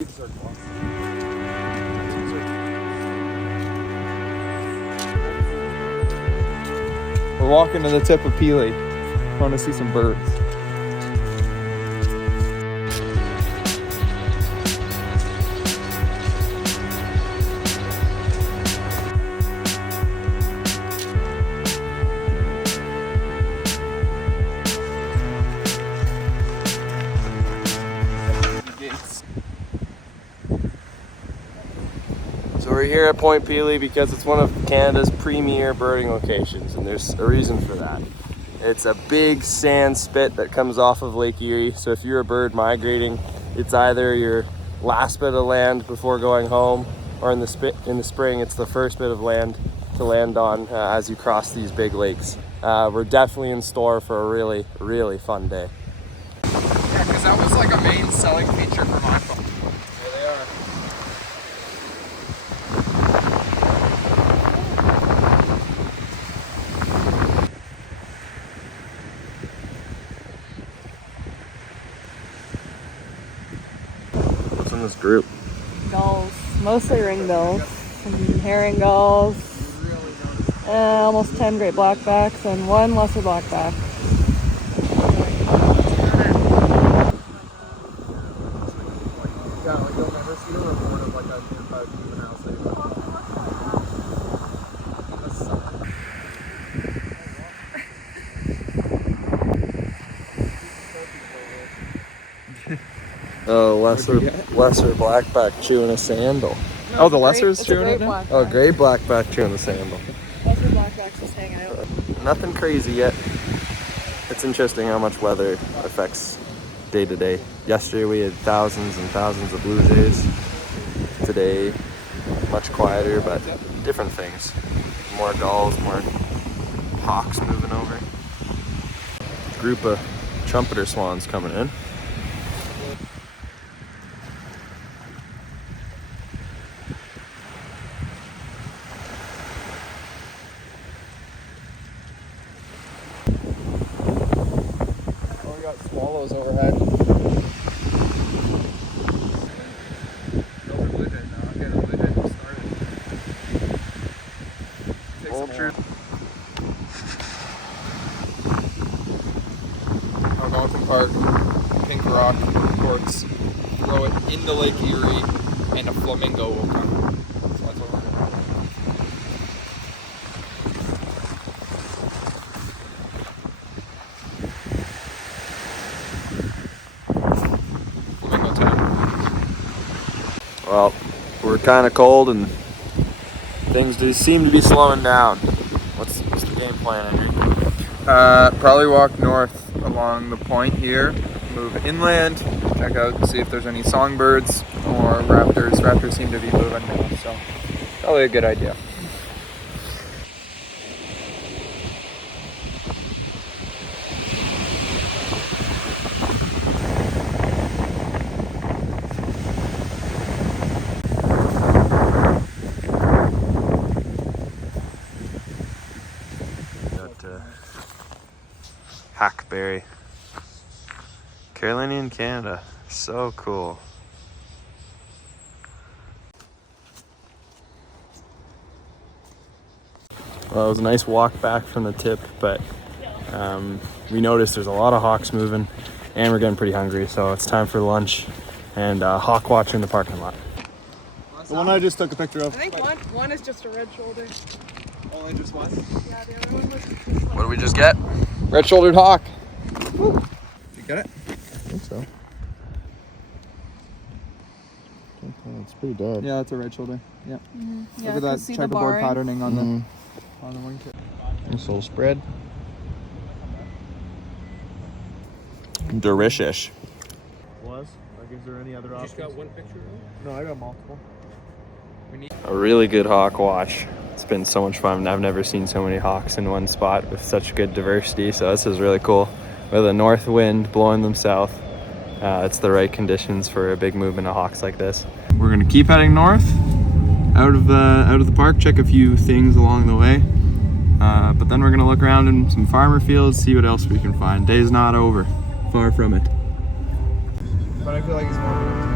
We're walking to the tip of Pelee. Want to see some birds. So we're here at Point Pelee because it's one of Canada's premier birding locations, and there's a reason for that. It's a big sand spit that comes off of Lake Erie, so if you're a bird migrating, it's either your last bit of land before going home, or in the spring, it's the first bit of land to land on as you cross these big lakes. We're definitely in store for a really, really fun day. Yeah, because that was like a main selling feature for my phone. There they are. What's in this group? Gulls, mostly ringbills, some herring gulls, almost 10 great blackbacks, and one lesser blackback. Yeah, like you'll never see a report of like a juvenile slave. Oh, lesser blackback chewing a sandal. No, Oh, the lesser's it's a chewing great it now? blackback. Oh, gray blackback chewing the sandal. Lesser blackback's just hanging out. Nothing crazy yet. It's interesting how much weather affects day to day. Yesterday we had thousands and thousands of blue jays. Today, much quieter, but different things. More gulls, more hawks moving over. Group of trumpeter swans coming in. Oh, we got swallows overhead. Over blue jay now. Okay, the blue jay just started. Vulture. Algonquin Park, Pink Rock reports throw it into Lake Erie and a flamingo will come. So that's what we're doing. Flamingo time. Well, we're kind of cold and things do seem to be slowing down. What's the game plan, Henry? Probably walk north along the point here, move inland, check out and see if there's any songbirds or raptors. Raptors seem to be moving now, so probably a good idea. Got hackberry. Carolinian Canada. So cool. Well, it was a nice walk back from the tip, but we noticed there's a lot of hawks moving and we're getting pretty hungry, so it's time for lunch and hawk watch in the parking lot. The one I just took a picture of. I think one is just a red shoulder. Only just one? Yeah, the other one was just What did we just get? Red-shouldered hawk. Woo. You get it? I think so. It's pretty dead. Yeah, that's a red shoulder. Yeah. Yeah, Look at that checkerboard patterning on the wing tip. Nice little spread. Delicious. Was? Like, is there any other options? Just got one picture? No, I got multiple. A really good hawk watch. It's been so much fun. I've never seen so many hawks in one spot with such good diversity, so this is really cool. With a north wind blowing them south, it's the right conditions for a big movement of hawks like this. We're gonna keep heading north, out of the park, check a few things along the way, but then we're gonna look around in some farmer fields, see what else we can find. Day's not over, far from it. But I feel like it's more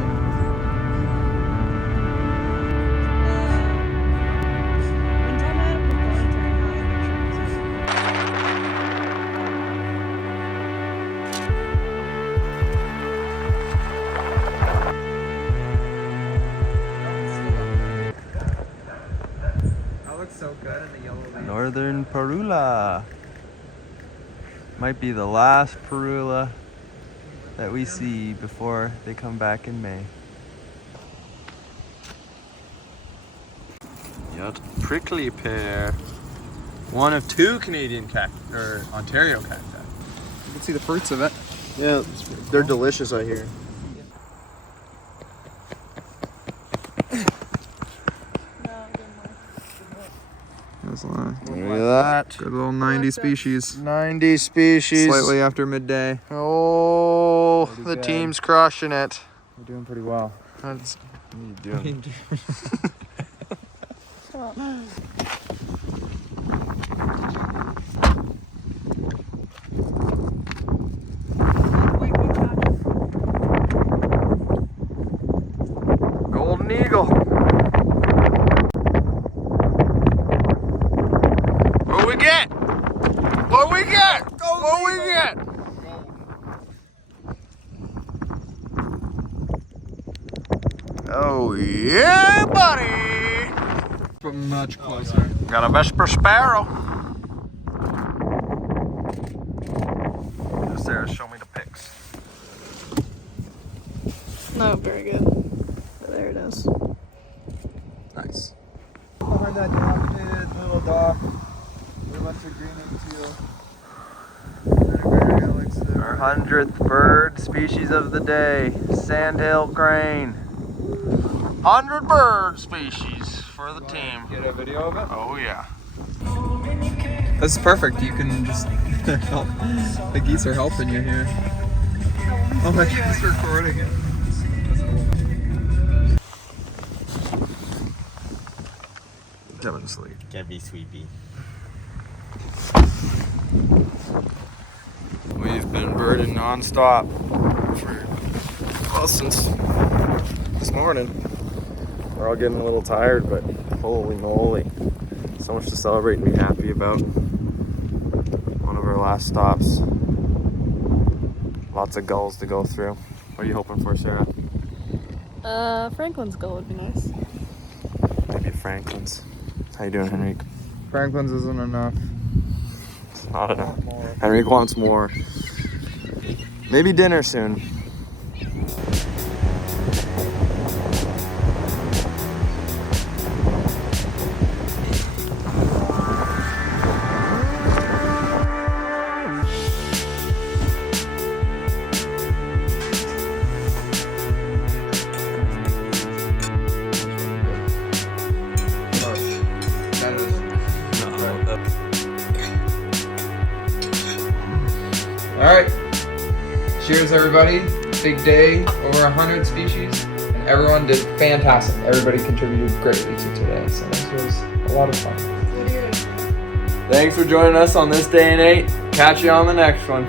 Northern Parula. Might be the last Parula that we see before they come back in May. Yep, prickly pear. One of two Canadian Ontario cacti. You can see the fruits of it. Yeah, they're delicious, I hear. Look Look at that. Good little 90 species. 90 species. Slightly after midday. Oh, Pretty the good. team's crushing it. We're doing pretty well. That's, what are you doing? Golden eagle. What we get? What we get? What we get? Oh yeah, buddy! But much closer. Got a Vesper sparrow. Sarah, show me the pics. Not very good. There it is. Nice. Behind that dilapidated little dock, we went to green and teal. Our 100th bird species of the day, sandhill crane. 100 bird species for the team. Get a video of it? Oh yeah. This is perfect. You can just help. The geese are helping you here. Oh my God, it's recording it. Devin sleep. Can't be sweepy. We've been birding non-stop since this morning. We're all getting a little tired, but holy moly. So much to celebrate and be happy about. One of our last stops. Lots of gulls to go through. What are you hoping for, Sarah? Franklin's gull would be nice. Maybe Franklin's. How you doing, Henrique? Franklin's isn't enough. It's not enough. Henrique wants more. Maybe dinner soon. All right. Cheers, everybody. Big day, over 100 species, and everyone did fantastic. Everybody contributed greatly to today, so this was a lot of fun. Thanks for joining us on this day and 8. Catch you on the next one.